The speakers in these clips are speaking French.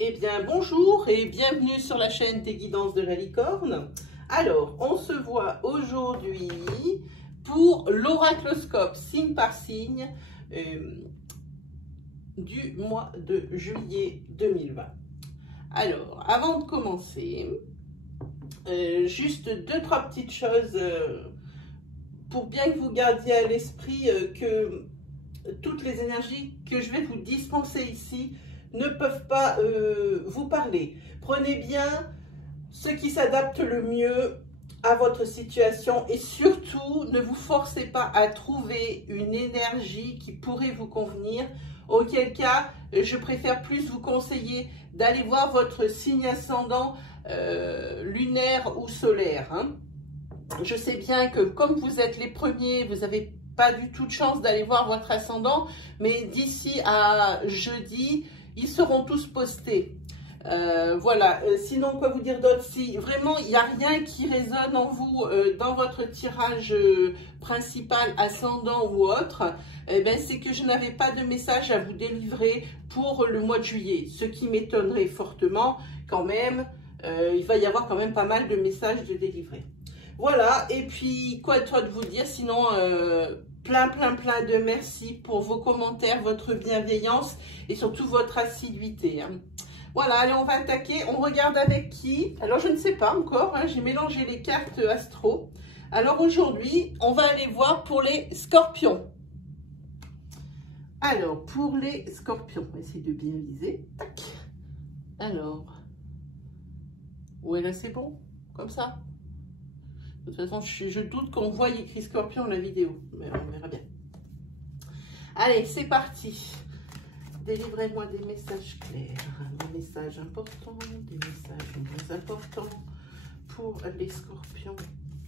Eh bien, bonjour et bienvenue sur la chaîne des guidances de la licorne. Alors, on se voit aujourd'hui pour l'oracloscope signe par signe du mois de juillet 2020. Alors, avant de commencer, juste deux, trois petites choses pour bien que vous gardiez à l'esprit que toutes les énergies que je vais vous dispenser ici ne peuvent pas vous parler. Prenez bien ce qui s'adapte le mieux à votre situation et surtout ne vous forcez pas à trouver une énergie qui pourrait vous convenir, auquel cas je préfère plus vous conseiller d'aller voir votre signe ascendant lunaire ou solaire. Hein. Je sais bien que comme vous êtes les premiers, vous n'avez pas du tout de chance d'aller voir votre ascendant, mais d'ici à jeudi, ils seront tous postés. Voilà, sinon quoi vous dire d'autre? Si vraiment il n'y a rien qui résonne en vous dans votre tirage principal, ascendant ou autre, ben, c'est que je n'avais pas de message à vous délivrer pour le mois de juillet. Ce qui m'étonnerait fortement quand même, il va y avoir quand même pas mal de messages de délivrer. Voilà, et puis quoi de vous dire, sinon plein de merci pour vos commentaires, votre bienveillance et surtout votre assiduité. Hein. Voilà, allez, on va attaquer. On regarde avec qui? Alors, je ne sais pas encore, hein, j'ai mélangé les cartes astro. Alors, aujourd'hui, on va aller voir pour les scorpions. Alors, pour les scorpions, on va essayer de bien viser. Tac. Alors, ouais, là, c'est bon, comme ça. De toute façon, je doute qu'on voie écrit scorpion dans la vidéo, mais on verra bien. Allez, c'est parti. Délivrez-moi des messages clairs, des messages importants, des messages moins importants pour les scorpions,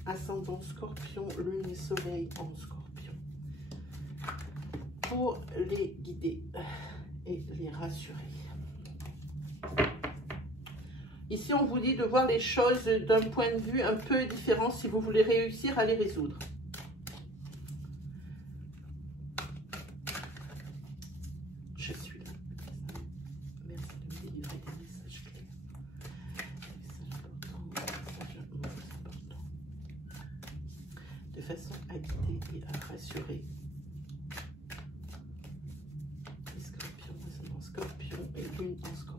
ascendant scorpion, lune et soleil en scorpion. Pour les guider et les rassurer. Ici, on vous dit de voir les choses d'un point de vue un peu différent si vous voulez réussir à les résoudre. Je suis là. Merci de me délivrer des messages clairs. Messages importants, messages importants. De façon à guider et à rassurer les scorpions, ascendant scorpion et lune en scorpion.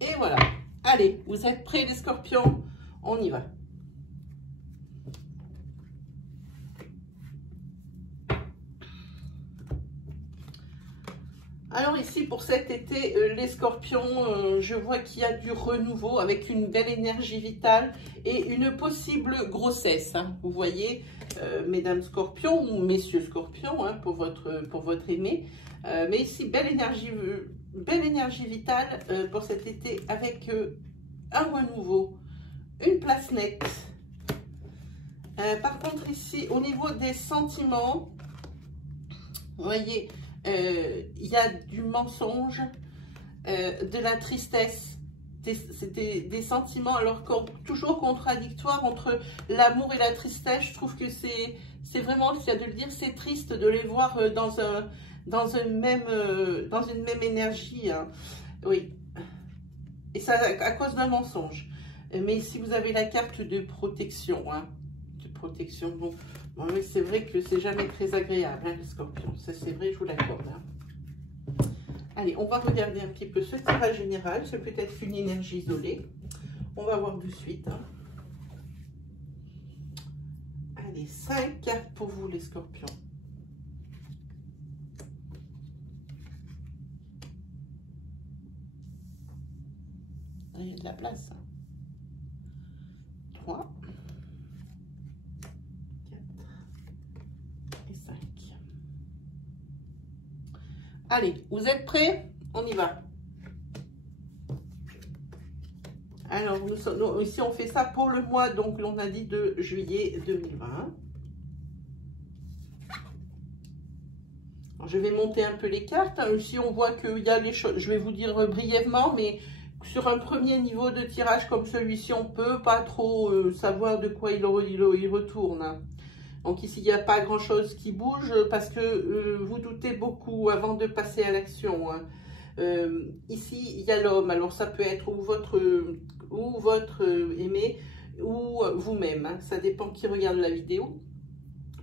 Et voilà. Allez, vous êtes prêts les scorpions? On y va. Alors ici, pour cet été, les scorpions, je vois qu'il y a du renouveau avec une belle énergie vitale et une possible grossesse. Hein. Vous voyez, mesdames scorpions ou messieurs scorpions, hein, pour votre aimé. Mais ici, belle énergie vitale pour cet été avec un renouveau, une place nette. Par contre ici, au niveau des sentiments, vous voyez, il y a du mensonge, de la tristesse, des sentiments alors toujours contradictoires entre l'amour et la tristesse. Je trouve que c'est vraiment, le cas de le dire, c'est triste de les voir dans une même énergie, hein. Oui, et ça à cause d'un mensonge. Mais ici vous avez la carte de protection, hein, de protection. Bon, mais c'est vrai que c'est jamais très agréable, hein, les scorpions, ça c'est vrai, je vous l'accorde. Hein. Allez, on va regarder un petit peu ce tirage général, c'est peut-être une énergie isolée, on va voir de suite. Hein. Allez, 5 cartes pour vous les scorpions. Il y a de la place. 3, 4 et 5. Allez, vous êtes prêts? On y va. Alors, ici, on fait ça pour le mois, donc on a dit de juillet 2020. Alors, je vais monter un peu les cartes. Ici, on voit qu'il y a les choses, je vais vous dire brièvement, mais sur un premier niveau de tirage comme celui-ci, on ne peut pas trop savoir de quoi il retourne. Donc ici, il n'y a pas grand-chose qui bouge parce que vous doutez beaucoup avant de passer à l'action. Hein. Ici, il y a l'homme. Alors ça peut être ou votre aimé ou vous-même. Hein. Ça dépend qui regarde la vidéo.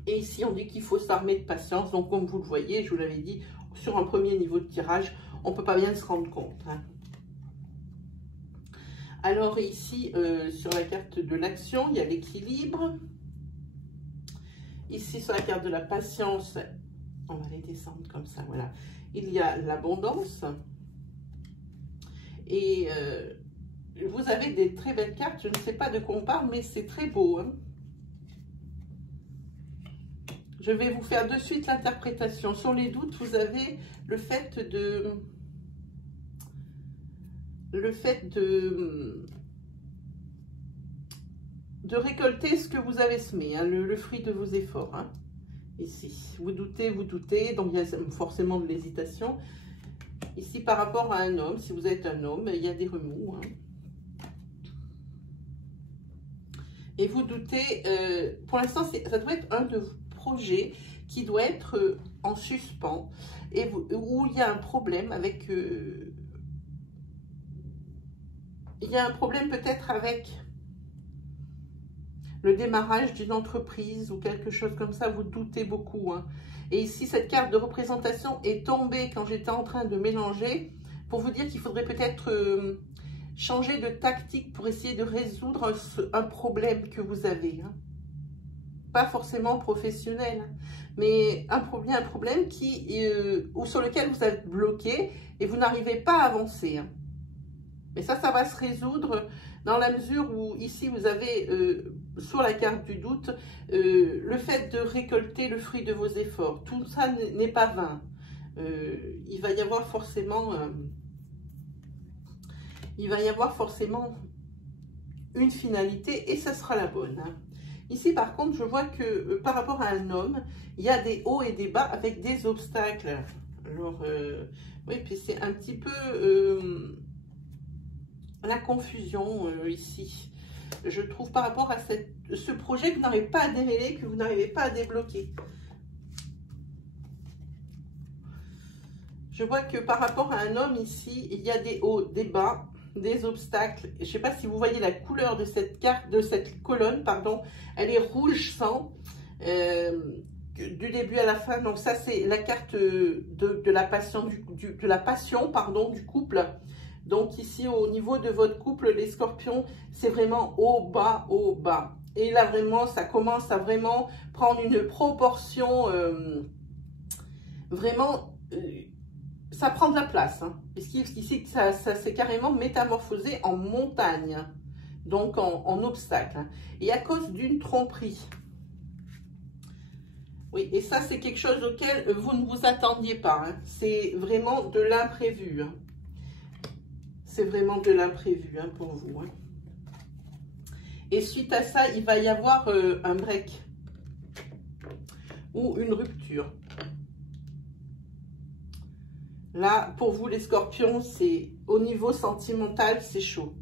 Et ici, on dit qu'il faut s'armer de patience. Donc comme vous le voyez, je vous l'avais dit, sur un premier niveau de tirage, on ne peut pas bien se rendre compte. Hein. Alors ici, sur la carte de l'action, il y a l'équilibre. Ici, sur la carte de la patience, on va les descendre comme ça, voilà. Il y a l'abondance. Et vous avez des très belles cartes. Je ne sais pas de quoi on parle, mais c'est très beau. Hein. Je vais vous faire de suite l'interprétation. Sur les doutes, vous avez le fait de récolter ce que vous avez semé, hein, le fruit de vos efforts. Hein, ici, vous doutez, donc il y a forcément de l'hésitation. Ici, par rapport à un homme, si vous êtes un homme, il y a des remous. Hein. Et vous doutez, pour l'instant, ça doit être un de vos projets qui doit être en suspens et où il y a un problème avec... il y a un problème peut-être avec le démarrage d'une entreprise ou quelque chose comme ça, vous doutez beaucoup. Hein. Et ici, cette carte de représentation est tombée quand j'étais en train de mélanger pour vous dire qu'il faudrait peut-être changer de tactique pour essayer de résoudre un problème que vous avez. Hein. Pas forcément professionnel, mais un problème ou sur lequel vous êtes bloqué et vous n'arrivez pas à avancer. Hein. Mais ça va se résoudre dans la mesure où ici vous avez sur la carte du doute le fait de récolter le fruit de vos efforts. Tout ça n'est pas vain. Il va y avoir forcément une finalité et ça sera la bonne. Hein. Ici par contre je vois que par rapport à un homme, il y a des hauts et des bas avec des obstacles. Alors oui, puis c'est un petit peu la confusion ici, je trouve, par rapport à ce projet que vous n'arrivez pas à démêler, que vous n'arrivez pas à débloquer. Je vois que par rapport à un homme ici, il y a des hauts, des bas, des obstacles. Je ne sais pas si vous voyez la couleur de cette carte, de cette colonne, pardon. Elle est rouge sang du début à la fin. Donc ça, c'est la carte de la passion, du couple. Donc ici, au niveau de votre couple, les scorpions, c'est vraiment haut, bas, haut, bas. Et là, vraiment, ça commence à vraiment prendre une proportion, vraiment, ça prend de la place. Hein, puisqu'ici, ça s'est carrément métamorphosé en montagne, donc en obstacle. Hein, et à cause d'une tromperie. Oui, et ça, c'est quelque chose auquel vous ne vous attendiez pas. Hein, c'est vraiment de l'imprévu. Hein. C'est vraiment de l'imprévu hein, pour vous. Hein. Et suite à ça, il va y avoir un break ou une rupture. Là, pour vous les scorpions, c'est au niveau sentimental, c'est chaud.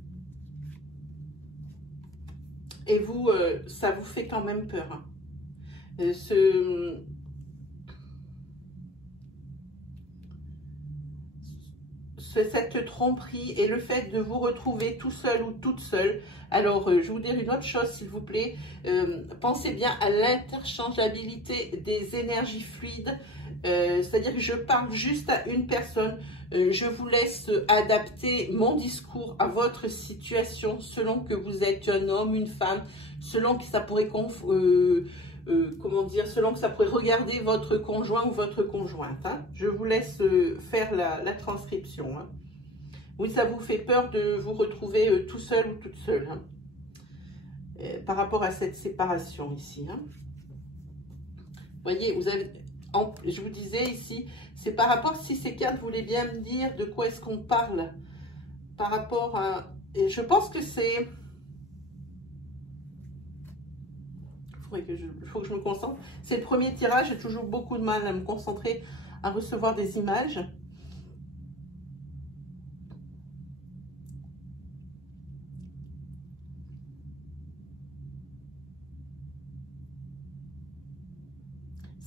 Et vous, ça vous fait quand même peur. Hein. Cette tromperie et le fait de vous retrouver tout seul ou toute seule. Alors, je vais vous dire une autre chose, s'il vous plaît. Pensez bien à l'interchangeabilité des énergies fluides. C'est-à-dire que je parle juste à une personne. Je vous laisse adapter mon discours à votre situation selon que vous êtes un homme, une femme, selon que ça pourrait comment dire, selon que ça pourrait regarder votre conjoint ou votre conjointe. Hein. Je vous laisse faire la transcription. Hein. Oui, ça vous fait peur de vous retrouver tout seul ou toute seule. Hein. Par rapport à cette séparation ici. Hein. Vous voyez, je vous disais ici, c'est par rapport, si ces cartes voulaient bien me dire de quoi est-ce qu'on parle. Par rapport à... Et je pense que c'est... Il faut que je me concentre. C'est le premier tirage, j'ai toujours beaucoup de mal à me concentrer, à recevoir des images.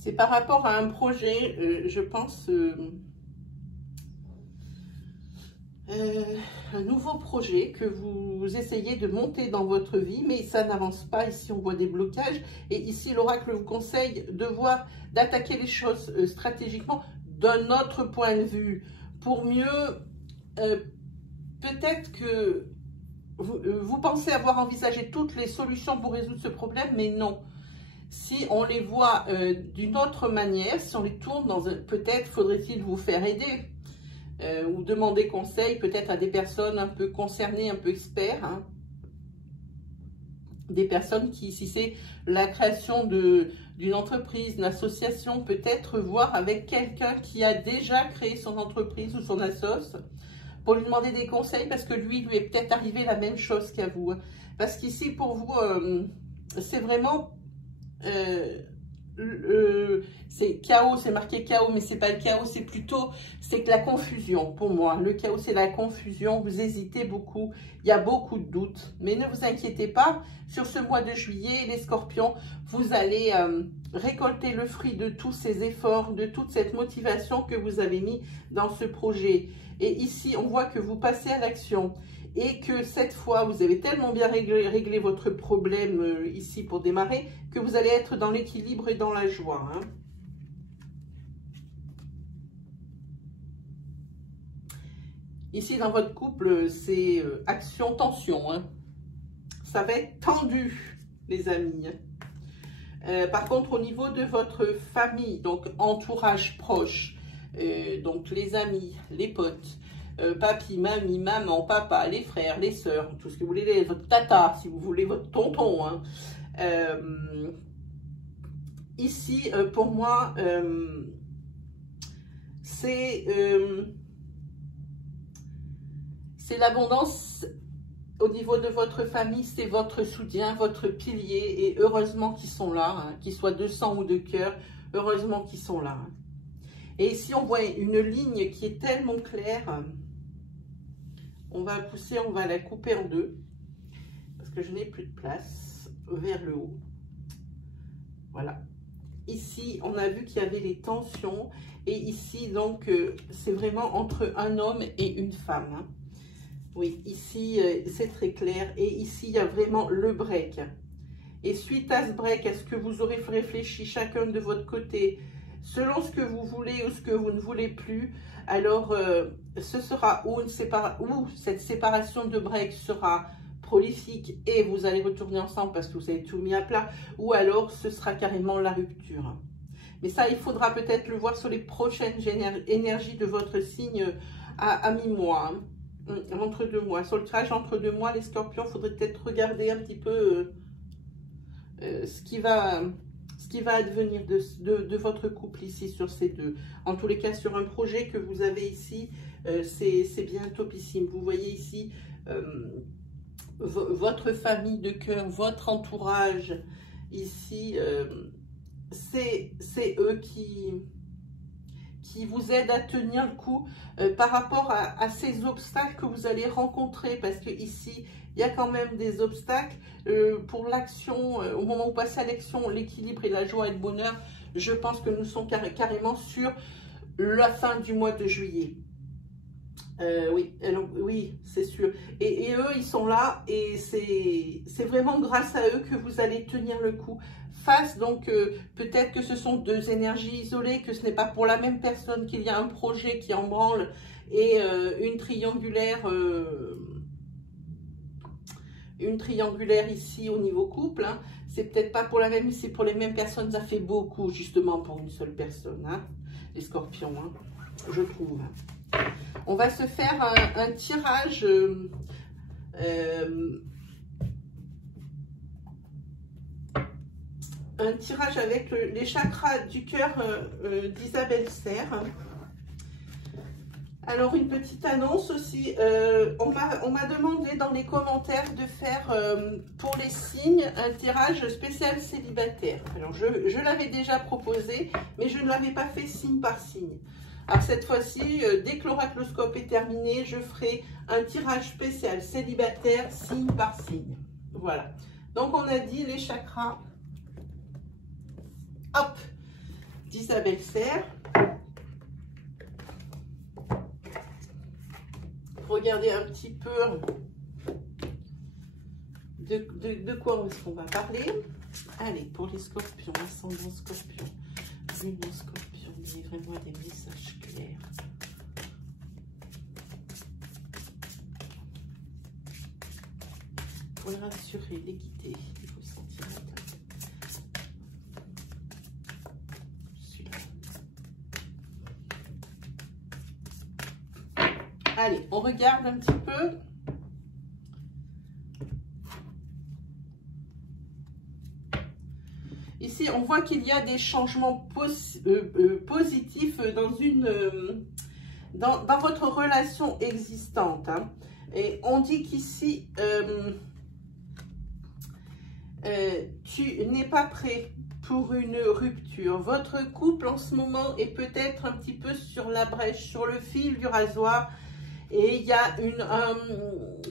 C'est par rapport à un projet, je pense, un nouveau projet que vous essayez de monter dans votre vie, mais ça n'avance pas. Ici, on voit des blocages. Et ici, l'oracle vous conseille d'attaquer les choses stratégiquement d'un autre point de vue, pour mieux, peut-être que vous pensez avoir envisagé toutes les solutions pour résoudre ce problème, mais non. Si on les voit d'une autre manière, si on les tourne dans un... Peut-être faudrait-il vous faire aider ou demander conseil peut-être à des personnes un peu concernées, un peu experts. Hein. Des personnes qui, si c'est la création d'une entreprise, d'une association, peut-être voir avec quelqu'un qui a déjà créé son entreprise ou son assoce pour lui demander des conseils parce que lui est peut-être arrivé la même chose qu'à vous. Parce qu'ici, pour vous, c'est vraiment... c'est chaos, c'est marqué chaos, mais c'est pas le chaos, c'est plutôt que la confusion pour moi. Le chaos, c'est la confusion, vous hésitez beaucoup, il y a beaucoup de doutes, mais ne vous inquiétez pas, sur ce mois de juillet, les scorpions, vous allez récolter le fruit de tous ces efforts, de toute cette motivation que vous avez mis dans ce projet. Et ici, on voit que vous passez à l'action. Et que cette fois, vous avez tellement bien réglé votre problème ici pour démarrer, que vous allez être dans l'équilibre et dans la joie. Hein. Ici, dans votre couple, c'est action-tension. Hein. Ça va être tendu, les amis. Par contre, au niveau de votre famille, donc entourage proche, donc les amis, les potes, papy, mamie, maman, papa, les frères, les sœurs, tout ce que vous voulez, votre tata, si vous voulez, votre tonton. Hein. Ici, pour moi, c'est l'abondance au niveau de votre famille, c'est votre soutien, votre pilier, et heureusement qu'ils sont là, hein, qu'ils soient de sang ou de cœur, heureusement qu'ils sont là. Hein. Et ici, on voit une ligne qui est tellement claire. On va pousser, on va la couper en deux, parce que je n'ai plus de place, vers le haut. Voilà. Ici, on a vu qu'il y avait les tensions. Et ici, donc, c'est vraiment entre un homme et une femme. Hein. Oui, ici, c'est très clair. Et ici, il y a vraiment le break. Et suite à ce break, est-ce que vous aurez réfléchi chacun de votre côté, selon ce que vous voulez ou ce que vous ne voulez plus? Alors, ce sera où cette séparation de break sera prolifique et vous allez retourner ensemble parce que vous avez tout mis à plat, ou alors ce sera carrément la rupture. Mais ça, il faudra peut-être le voir sur les prochaines énergies de votre signe à mi-mois, hein, entre 2 mois. Sur le tirage entre 2 mois, les scorpions, il faudrait peut-être regarder un petit peu ce qui va advenir de votre couple ici sur ces deux. En tous les cas, sur un projet que vous avez ici, c'est bien topissime. Vous voyez ici votre famille de cœur, votre entourage. Ici, c'est eux qui vous aident à tenir le coup par rapport à ces obstacles que vous allez rencontrer. Parce que ici, il y a quand même des obstacles pour l'action. Au moment où vous passez à l'action, l'équilibre et la joie et le bonheur, je pense que nous sommes carrément sur la fin du mois de juillet. Oui, alors, oui, c'est sûr. Et eux, ils sont là et c'est vraiment grâce à eux que vous allez tenir le coup. Face, donc, peut-être que ce sont deux énergies isolées, que ce n'est pas pour la même personne, qu'il y a un projet qui en branle et une triangulaire ici au niveau couple. Hein. C'est peut-être pas pour la même, c'est pour les mêmes personnes. Ça fait beaucoup, justement, pour une seule personne, hein, les scorpions, hein, je trouve. On va se faire un tirage avec les chakras du cœur d'Isabelle Serre. Alors, une petite annonce aussi. On m'a demandé dans les commentaires de faire pour les signes un tirage spécial célibataire. Alors, je l'avais déjà proposé, mais je ne l'avais pas fait signe par signe. Alors cette fois-ci, dès que l'oracloscope est terminé, je ferai un tirage spécial célibataire, signe par signe. Voilà. Donc on a dit les chakras. Hop. d'Isabelle Serre. Regardez un petit peu de quoi est-ce qu'on va parler. Allez, pour les scorpions, ascendant scorpion, lune en scorpion, délivrez-moi des messages clairs. Pour les rassurer, les guider, il faut sentir la Allez, on regarde un petit peu. Ici, on voit qu'il y a des changements positifs dans votre relation existante. Hein. Et on dit qu'ici, tu n'es pas prêt pour une rupture. Votre couple en ce moment est peut-être un petit peu sur la brèche, sur le fil du rasoir. Et il y a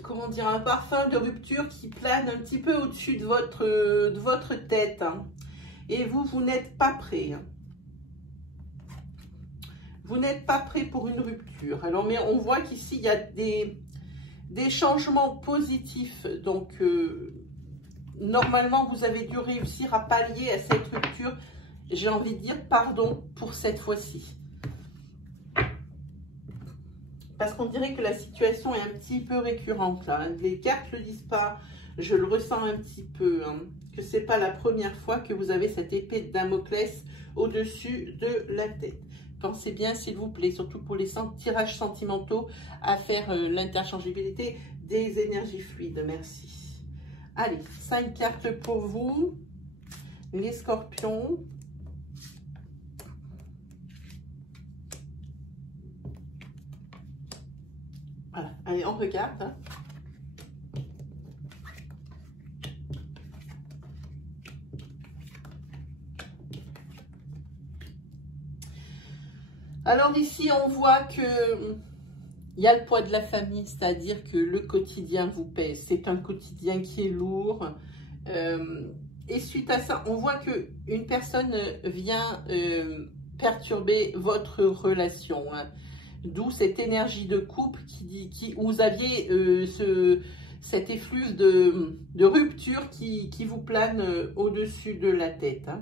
comment dire, un parfum de rupture qui plane un petit peu au-dessus de votre tête. Hein. Et vous n'êtes pas prêt. Vous n'êtes pas prêt pour une rupture. Alors, mais on voit qu'ici, il y a des changements positifs. Donc, normalement, vous avez dû réussir à pallier à cette rupture. J'ai envie de dire pardon pour cette fois-ci. Parce qu'on dirait que la situation est un petit peu récurrente là. Les cartes ne le disent pas. Je le ressens un petit peu. Hein, que ce n'est pas la première fois que vous avez cette épée de Damoclès au-dessus de la tête. Pensez bien, s'il vous plaît, surtout pour les tirages sentimentaux, à faire l'interchangeabilité des énergies fluides. Merci. Allez, 5 cartes pour vous, les scorpions. Voilà, allez, on regarde. Hein. Alors ici, on voit que il y a le poids de la famille, c'est-à-dire que le quotidien vous pèse. C'est un quotidien qui est lourd. Et suite à ça, on voit qu'une personne vient perturber votre relation. Hein. D'où cette énergie de couple où vous aviez cet effluve de rupture qui vous plane au-dessus de la tête. Hein.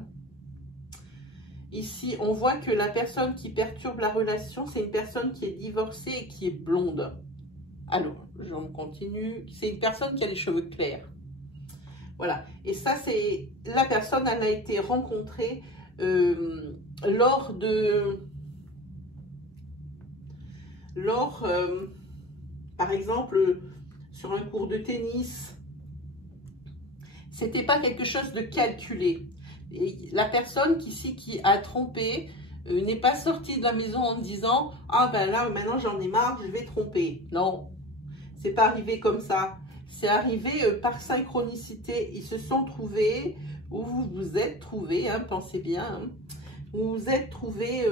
Ici, on voit que la personne qui perturbe la relation, c'est une personne qui est divorcée et qui est blonde. Alors, j'en continue. C'est une personne qui a les cheveux clairs. Voilà. Et ça, c'est la personne, elle a été rencontrée lors, par exemple, sur un cours de tennis. C'était pas quelque chose de calculé. Et la personne qui a trompé n'est pas sortie de la maison en disant « Ah ben là, maintenant j'en ai marre, je vais tromper. » Non, c'est pas arrivé comme ça. C'est arrivé par synchronicité. Ils se sont trouvés, ou vous vous êtes trouvés, hein, pensez bien, hein, vous vous êtes trouvés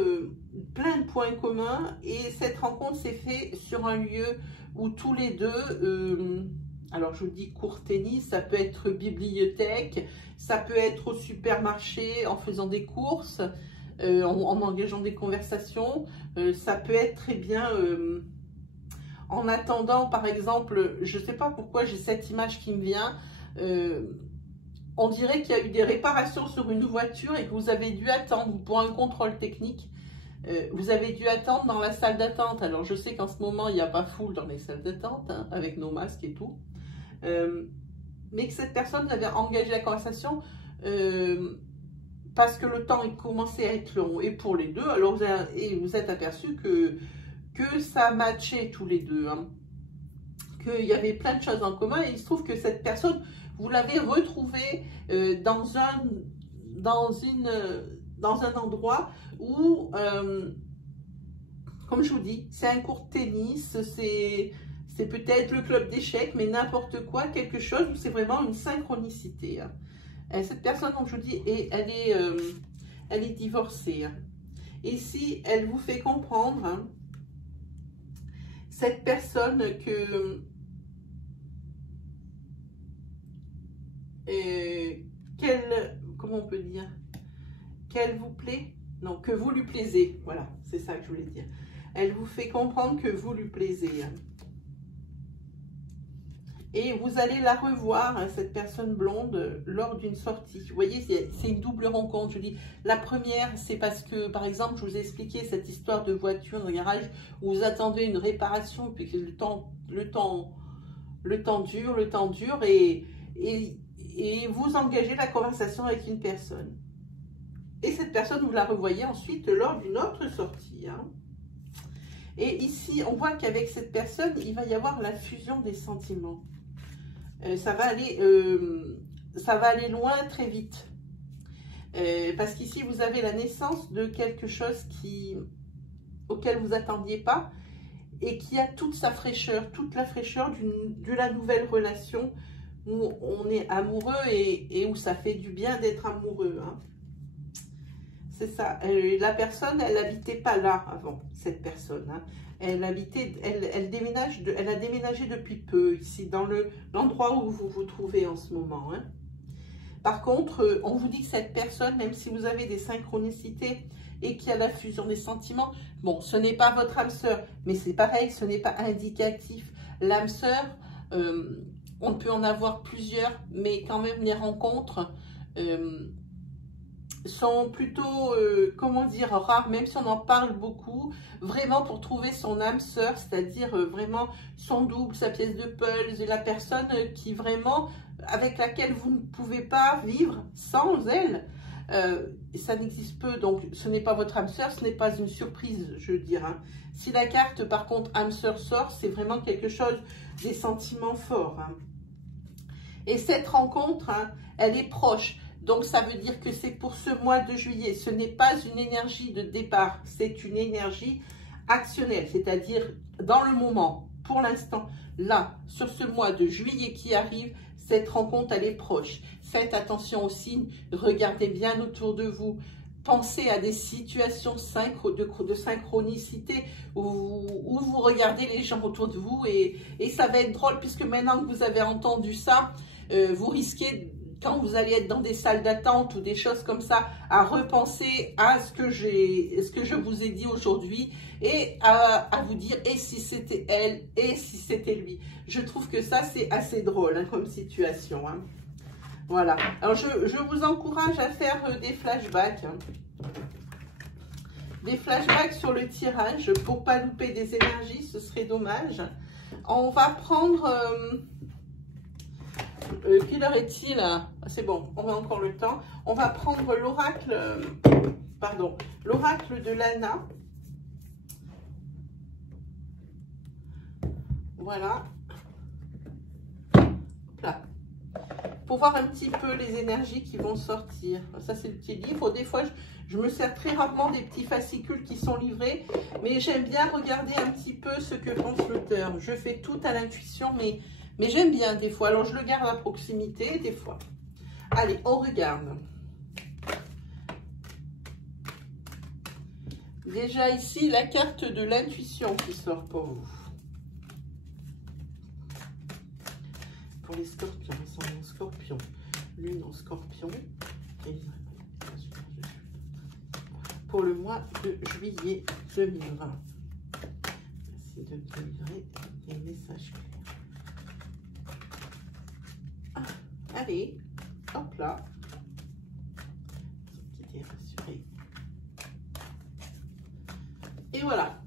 plein de points communs. Et cette rencontre s'est faite sur un lieu où tous les deux... alors, je vous dis cours tennis, ça peut être bibliothèque, ça peut être au supermarché en faisant des courses, en engageant des conversations. Ça peut être très bien en attendant, par exemple, je ne sais pas pourquoi j'ai cette image qui me vient. On dirait qu'il y a eu des réparations sur une voiture et que vous avez dû attendre pour un contrôle technique. Vous avez dû attendre dans la salle d'attente. Alors, je sais qu'en ce moment, il n'y a pas foule dans les salles d'attente, hein, avec nos masques et tout. Mais que cette personne avait engagé la conversation parce que le temps commençait à être long. Et pour les deux, alors vous êtes aperçu que ça matchait tous les deux. Hein. Qu'il y avait plein de choses en commun. Et il se trouve que cette personne, vous l'avez retrouvée dans un endroit où, comme je vous dis, c'est un court de tennis, c'est peut-être le club d'échecs, mais n'importe quoi, quelque chose où c'est vraiment une synchronicité. Hein. Cette personne, comme je vous dis, elle est divorcée. Hein. Et si elle vous fait comprendre, hein, cette personne comment on peut dire, qu'elle vous plaît, Non, que vous lui plaisez. Voilà, c'est ça que je voulais dire. Elle vous fait comprendre que vous lui plaisez. Et vous allez la revoir, hein, cette personne blonde, lors d'une sortie. Vous voyez, c'est une double rencontre. Je dis, la première, c'est parce que, par exemple, je vous ai expliqué cette histoire de voiture dans le garage où vous attendez une réparation, puis que le temps dure, et vous engagez la conversation avec une personne. Et cette personne, vous la revoyez ensuite lors d'une autre sortie. Hein. Et ici, on voit qu'avec cette personne, il va y avoir la fusion des sentiments. Ça va aller loin très vite. Parce qu'ici, vous avez la naissance de quelque chose auquel vous attendiez pas et qui a toute la fraîcheur de la nouvelle relation où on est amoureux et où ça fait du bien d'être amoureux. Hein. C'est ça. La personne, elle n'habitait pas là avant, cette personne. Hein. Elle a déménagé depuis peu, ici, dans l'endroit où vous vous trouvez en ce moment. Hein. Par contre, on vous dit que cette personne, même si vous avez des synchronicités et qu'il y a la fusion des sentiments, bon, ce n'est pas votre âme sœur, mais c'est pareil, ce n'est pas indicatif. L'âme sœur, on peut en avoir plusieurs, mais quand même les rencontres sont plutôt, comment dire, rares, même si on en parle beaucoup, vraiment pour trouver son âme sœur, c'est-à-dire vraiment son double, sa pièce de puzzle, la personne qui vraiment, avec laquelle vous ne pouvez pas vivre sans elle, ça n'existe peu, donc ce n'est pas votre âme sœur, ce n'est pas une surprise, je veux dire. Hein. Si la carte, par contre, âme sœur sort, c'est vraiment quelque chose, des sentiments forts. Hein. Et cette rencontre, hein, elle est proche. Donc, ça veut dire que c'est pour ce mois de juillet. Ce n'est pas une énergie de départ, c'est une énergie actionnelle, c'est-à-dire dans le moment, pour l'instant, là, sur ce mois de juillet qui arrive, cette rencontre, elle est proche. Faites attention aux signes, regardez bien autour de vous. Pensez à des situations de synchronicité où vous regardez les gens autour de vous et ça va être drôle puisque maintenant que vous avez entendu ça, vous risquez, quand vous allez être dans des salles d'attente ou des choses comme ça, à repenser à ce que je vous ai dit aujourd'hui et à vous dire, et si c'était elle, et si c'était lui. Je trouve que ça, c'est assez drôle hein, comme situation. Hein. Voilà. Alors, je vous encourage à faire des flashbacks. Hein. Des flashbacks sur le tirage pour ne pas louper des énergies, ce serait dommage. On va prendre... quelle heure est-il? C'est bon, on a encore le temps. On va prendre l'oracle, l'oracle de Lana. Voilà. Là. Pour voir un petit peu les énergies qui vont sortir. Ça, c'est le petit livre. Des fois, je me sers très rarement des petits fascicules qui sont livrés, mais j'aime bien regarder un petit peu ce que pense l'auteur. Je fais tout à l'intuition, mais j'aime bien des fois. Alors, je le garde à proximité des fois. Allez, on regarde. Déjà ici, la carte de l'intuition qui sort pour vous. Pour les scorpions, ils sont en scorpion. Lune en scorpion. Pour le mois de juillet 2020. Merci de me livrer des messages clairs. Ah, allez, hop là. Petite rassurée. Et voilà.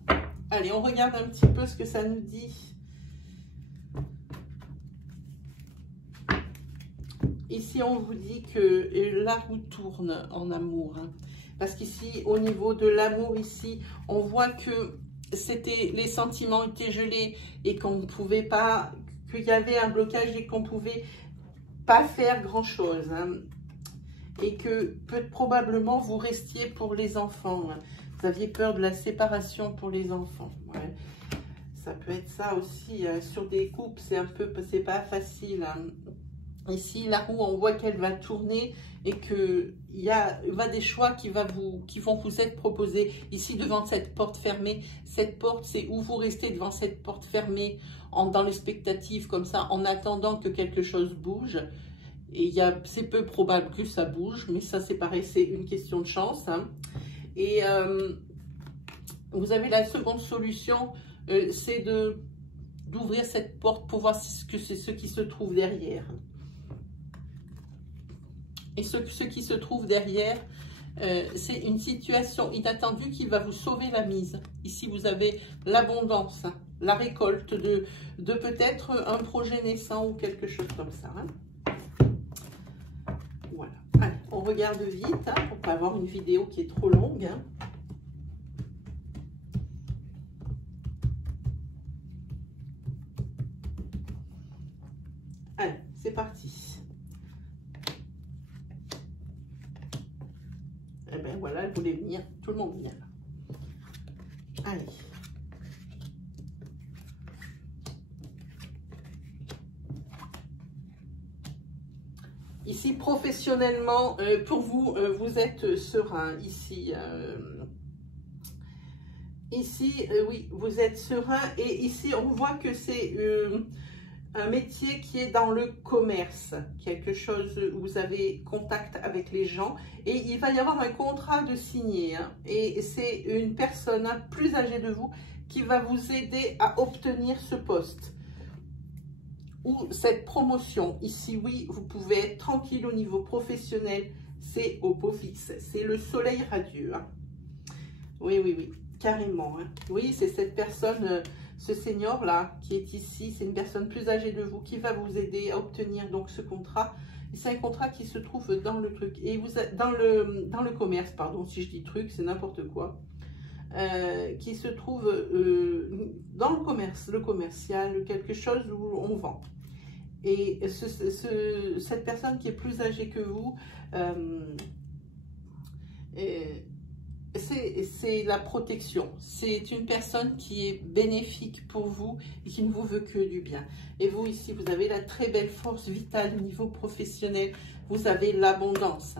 Allez, on regarde un petit peu ce que ça nous dit. Ici, on vous dit que la roue tourne en amour. Hein. Parce qu'ici, au niveau de l'amour, ici, on voit que les sentiments étaient gelés et qu'on ne pouvait pas, qu'il y avait un blocage et qu'on ne pouvait pas faire grand-chose. Hein. Et que probablement, vous restiez pour les enfants. Hein. Vous aviez peur de la séparation pour les enfants. Ouais. Ça peut être ça aussi. Sur des couples, c'est pas facile. Hein. Ici, la roue, on voit qu'elle va tourner et qu'il y a des choix qui vont vous être proposés. Ici, devant cette porte fermée, cette porte, c'est où vous restez devant cette porte fermée, dans l'expectative, comme ça, en attendant que quelque chose bouge. Et c'est peu probable que ça bouge, mais ça, c'est pareil, c'est une question de chance. Hein. Et vous avez la seconde solution, c'est d'ouvrir cette porte pour voir ce qui se trouve derrière. Et ce qui se trouve derrière, c'est une situation inattendue qui va vous sauver la mise. Ici, vous avez l'abondance, hein, la récolte de peut-être un projet naissant ou quelque chose comme ça. Hein. Voilà. Allez, on regarde vite hein, pour ne pas avoir une vidéo qui est trop longue. Hein. Allez, c'est parti. Eh bien voilà, elle voulait venir. Tout le monde vient là. Allez. Ici, professionnellement, pour vous, vous êtes serein. Ici, oui, vous êtes serein. Et ici, on voit que c'est un métier qui est dans le commerce. Quelque chose où vous avez contact avec les gens. Et il va y avoir un contrat de signer. Hein, et c'est une personne hein, plus âgée de vous qui va vous aider à obtenir ce poste. Ou cette promotion. Ici, oui, vous pouvez être tranquille au niveau professionnel. C'est au beau fixe. C'est le soleil radieux. Hein. Oui, oui, oui. Carrément. Hein. Oui, c'est cette personne, ce senior-là, qui est ici. C'est une personne plus âgée de vous qui va vous aider à obtenir donc ce contrat. C'est un contrat qui se trouve dans le truc. Et vous dans le commerce, pardon, si je dis truc, c'est n'importe quoi. Qui se trouve dans le commerce, le commercial, quelque chose où on vend. Et cette personne qui est plus âgée que vous, c'est la protection. C'est une personne qui est bénéfique pour vous et qui ne vous veut que du bien. Et vous ici, vous avez la très belle force vitale au niveau professionnel. Vous avez l'abondance.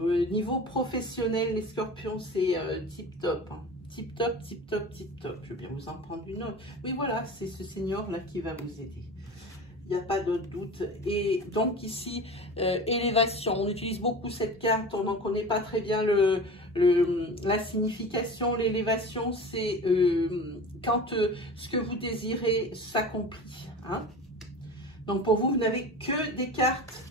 Niveau professionnel, les scorpions, c'est tip top. Hein. Tip top, tip top, tip top. Je vais bien vous en prendre une autre. Oui, voilà, c'est ce senior-là qui va vous aider. Il n'y a pas d'autre doute. Et donc ici, élévation. On utilise beaucoup cette carte. On n'en connaît pas très bien la signification. L'élévation, c'est quand ce que vous désirez s'accomplit. Hein. Donc pour vous, vous n'avez que des cartes,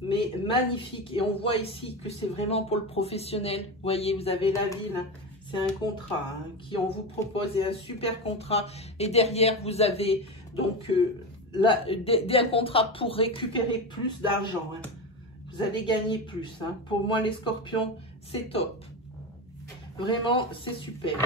mais magnifiques. Et on voit ici que c'est vraiment pour le professionnel. Vous voyez, vous avez la ville. Hein. C'est un contrat hein, qui on vous propose, et un super contrat. Et derrière, vous avez donc un contrat pour récupérer plus d'argent. Hein. Vous allez gagner plus. Hein. Pour moi, les scorpions, c'est top. Vraiment, c'est super.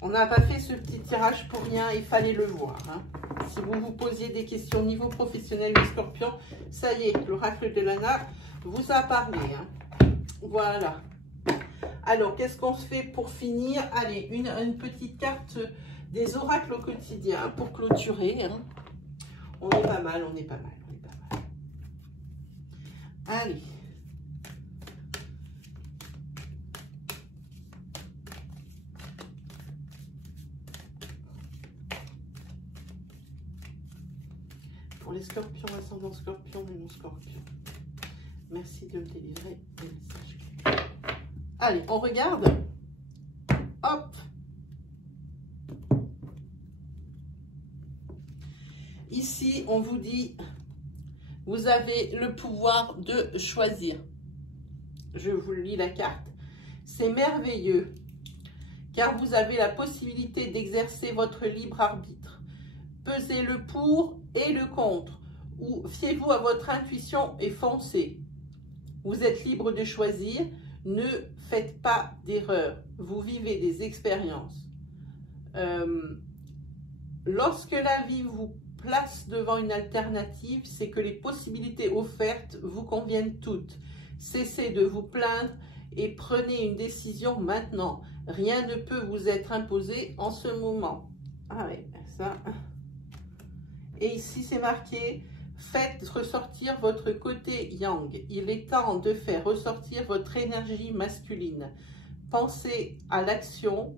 On n'a pas fait ce petit tirage pour rien, il fallait le voir. Hein. Si vous vous posiez des questions au niveau professionnel, les scorpions, ça y est, l'oracle de Lana vous a parlé. Hein. Voilà. Alors, qu'est-ce qu'on se fait pour finir? Allez, une petite carte des oracles au quotidien pour clôturer. Hein. On est pas mal, on est pas mal, on est pas mal. Allez. Pour les scorpions, ascendant scorpion et non scorpion. Merci de me délivrer des messages. Allez, on regarde. Hop. Ici, on vous dit, vous avez le pouvoir de choisir. Je vous lis la carte. C'est merveilleux, car vous avez la possibilité d'exercer votre libre arbitre. Pesez le pour et le contre, ou fiez-vous à votre intuition et foncez. Vous êtes libre de choisir. Ne faites pas d'erreur. Vous vivez des expériences. Lorsque la vie vous place devant une alternative, c'est que les possibilités offertes vous conviennent toutes. Cessez de vous plaindre et prenez une décision maintenant. Rien ne peut vous être imposé en ce moment. Ah oui, ça. Et ici, c'est marqué... Faites ressortir votre côté yang. Il est temps de faire ressortir votre énergie masculine. Pensez à l'action.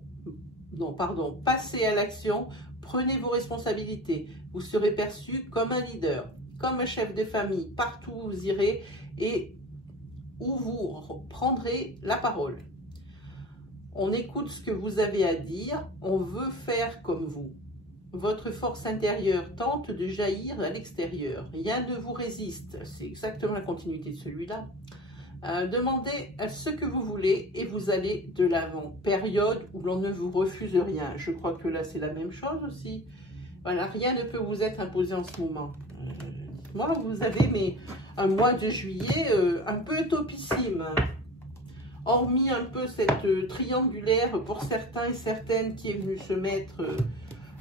Non, pardon. Passez à l'action. Prenez vos responsabilités. Vous serez perçu comme un leader, comme un chef de famille, partout où vous irez et où vous prendrez la parole. On écoute ce que vous avez à dire. On veut faire comme vous. Votre force intérieure tente de jaillir à l'extérieur. Rien ne vous résiste. C'est exactement la continuité de celui-là. Demandez ce que vous voulez et vous allez de l'avant. Période où l'on ne vous refuse rien. Je crois que là, c'est la même chose aussi. Voilà, rien ne peut vous être imposé en ce moment. Moi, vous avez un mois de juillet un peu topissime. Hormis un peu cette triangulaire pour certains et certaines qui est venue se mettre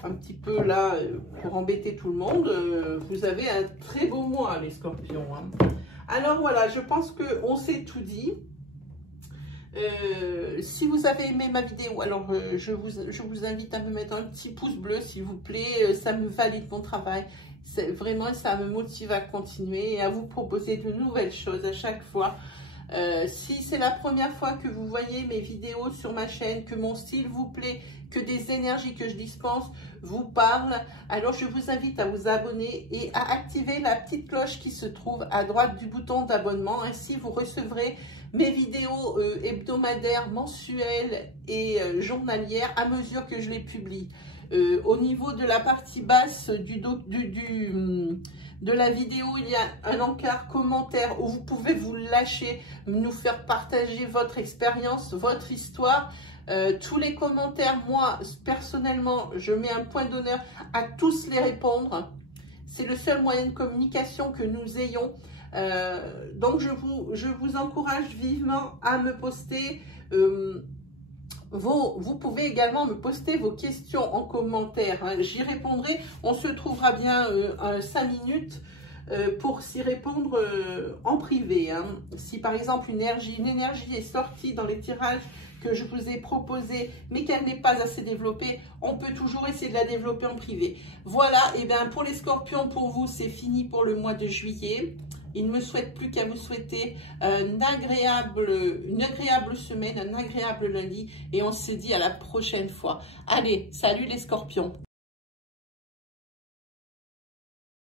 un petit peu là pour embêter tout le monde, vous avez un très beau mois, les scorpions. Hein. Alors voilà, je pense qu'on s'est tout dit. Si vous avez aimé ma vidéo, alors je vous invite à me mettre un petit pouce bleu, s'il vous plaît. Ça me valide mon travail. Vraiment, ça me motive à continuer et à vous proposer de nouvelles choses à chaque fois. Si c'est la première fois que vous voyez mes vidéos sur ma chaîne, que mon style vous plaît, que des énergies que je dispense vous parlent, alors je vous invite à vous abonner et à activer la petite cloche qui se trouve à droite du bouton d'abonnement. Ainsi, vous recevrez mes vidéos hebdomadaires, mensuelles et journalières à mesure que je les publie. Au niveau de la partie basse de la vidéo, il y a un encart commentaire où vous pouvez vous lâcher, nous faire partager votre expérience, votre histoire. Tous les commentaires, moi, personnellement, je mets un point d'honneur à tous les répondre. C'est le seul moyen de communication que nous ayons. Donc, je vous encourage vivement à me poster. Vous pouvez également me poster vos questions en commentaire. Hein. J'y répondrai. On se trouvera bien 5 minutes pour s'y répondre en privé. Hein. Si par exemple une énergie est sortie dans les tirages que je vous ai proposés, mais qu'elle n'est pas assez développée, on peut toujours essayer de la développer en privé. Voilà, et bien pour les scorpions, pour vous, c'est fini pour le mois de juillet. Il ne me souhaite plus qu'à vous souhaiter une agréable semaine, un agréable lundi. Et on se dit à la prochaine fois. Allez, salut les scorpions!